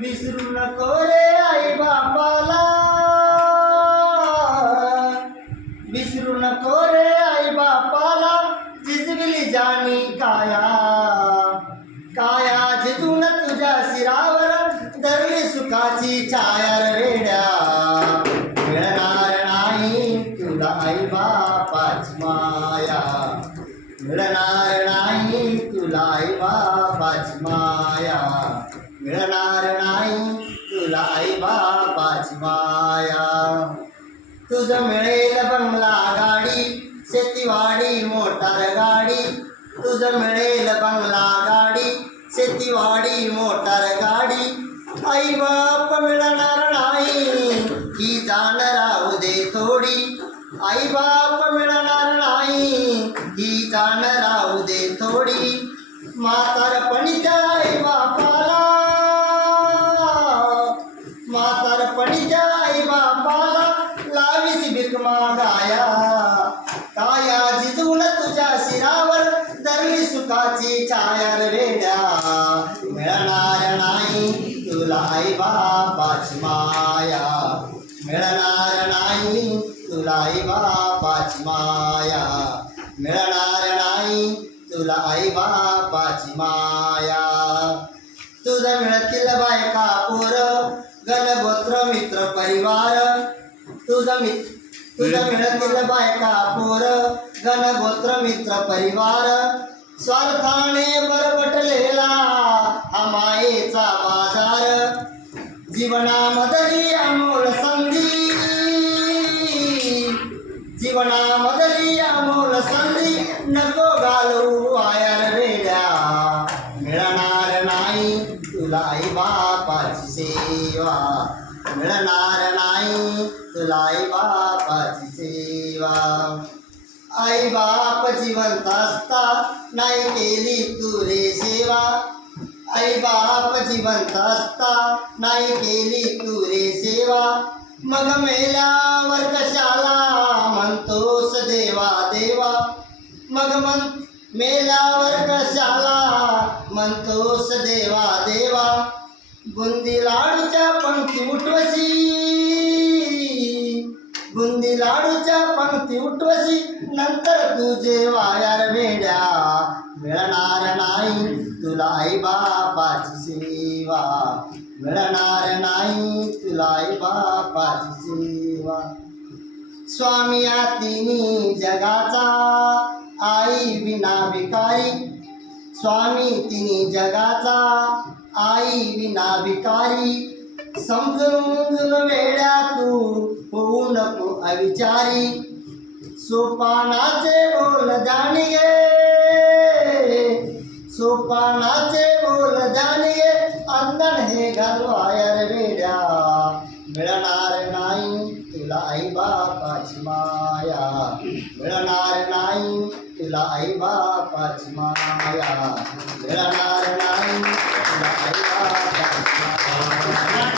विसरू नको रे आई बापाला विसरू नको रे आई बापाला जिजविली जाणी काया. काया जिजून तुझ्या शिरावर. धरली सुखाची छाया रेड्या. मिळणार नाही तुला आई बापाच माया. मिळणार नाही तुला आई बापाच माया मिळणार नाही तुला आई बापाच माया तुझं मिळेल बंगला गाडी शेतीवाडी मोटार गाडी तुझं मिळेल बंगला गाडी शेतीवाडी मोटार गाडी आई बाप मिळणार नाही ही जाण राहू दे थोडी आई बाप मिळणार नाही ही जाण राहू दे थोडी म्हातारपणीच्या आई बापाला. म्हातारपणीच्या आई बापाला. लावीस भीक मागाया. काया जिजून तुझ्या शिरावर धरली सुखाची छाया रेड्या. मिळणार नाही तुला आई बापाची माया. मिळणार नाही तुला आई बापाची माया. मिळणार नाही तुला आई बापाची माया. तुझा मिळतील बायका पोर गणगोत्र मित्र परिवार. तुझं मित तुझं मिळतील बायका पोर गणगोत्र मित्र परिवार. स्वार्थाने बरबटलेला हा मायेचा बाजार. जीवनामधली अमोल संधी. जीवनामधली नाही तुलाई बापाची सेवा. मिळणार नाही तुलाई बापाची सेवा. आई बाप जिवंत असता नाही केली तू रे सेवा. आई बाप जिवंत असता नाही केली तू रे सेवा. मग मेल्यावर कशाला म्हणतोस देवा देवा? मग मन मेल्यावर कशाला? म्हणतोस देवा देवा. बुंदी लाडूच्या पंक्ती उठवशी. बुंदी लाडूच्या पंक्ती उठवशी. नंतर तुझे वायर वेड्या मिळणार नाही. तुला आई बापाची सेवा. मिळणार नाही. तुला आई बापाची सेवा. स्वामी तिनी जगाचा आई विना भिकारी स्वामी तिनी जगाचा आई विना भिकारी समजून वेड्या तू होऊ नको अविचारी. सोपानाचे बोल जाणगे सोपानाचे बोल जाणगे अंगण हे घालवायर वेड्या. मिळणार नाही तुला आई बापाची माया. मिळणार नाही तुला आई बापाची माया. मिळणार नाही. तुला आई बापाची माया.